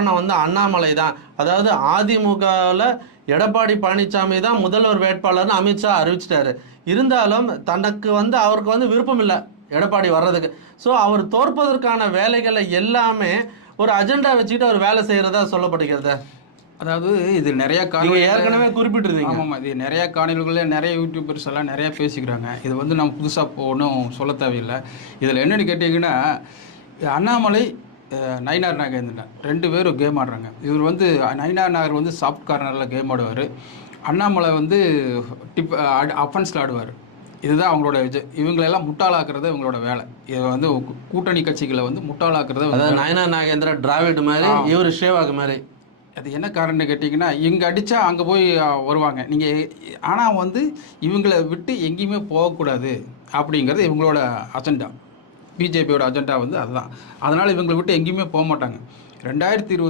காரணம் வந்து அண்ணாமலை தான். அதாவது அதிமுகவில் எடப்பாடி பழனிசாமி தான் முதல்வர் வேட்பாளர்னு அமித்ஷா அறிவிச்சிட்டாரு. இருந்தாலும் தனக்கு வந்து அவருக்கு வந்து விருப்பம் இல்லை எடப்பாடி வர்றதுக்கு. ஸோ அவர் தோற்பதற்கான வேலைகளை எல்லாமே ஒரு அஜெண்டா வச்சுக்கிட்டு அவர் வேலை செய்கிறதா சொல்லப்படுகிறது. அதாவது இது நிறைய ஏற்கனவே குறிப்பிட்டிருந்தீங்க. ஆமாம், இது நிறைய காணொலிகளில் நிறைய யூடியூபர்ஸ் எல்லாம் நிறையா பேசிக்கிறாங்க. இது வந்து நம்ம புதுசாக ஒன்றும் சொல்ல தேவையில்லை. இதில் என்னென்னு கேட்டிங்கன்னா, அண்ணாமலை நயினார் நாகேந்திரன் 2 பேரும் கேம் ஆடுறாங்க. இவர் வந்து நயினார் நாகர் வந்து சாஃப்ட் கார்னரில் கேம் ஆடுவார், அண்ணாமலை வந்து அஃபென்ஸில் ஆடுவார். இதுதான் அவங்களோட இவங்களெல்லாம் முட்டாளாக்குறது இவங்களோட வேலை. இது வந்து கூட்டணி கட்சிகளை வந்து முட்டாளாக்குறது. நயினார் நாகேந்திரன் டிராவிட் மாதிரி, இவர் ஷேவாக் மாதிரி. அது என்ன காரணம்னு கேட்டிங்கன்னா, இங்கே அடித்தா அங்கே போய் வருவாங்க நீங்கள். ஆனால் வந்து இவங்களை விட்டு எங்கேயுமே போகக்கூடாது அப்படிங்கிறது இவங்களோட அஜெண்டா. பிஜேபியோட அஜெண்டா வந்து அதுதான். அதனால் இவங்களை விட்டு எங்கேயுமே போக மாட்டாங்க. 2020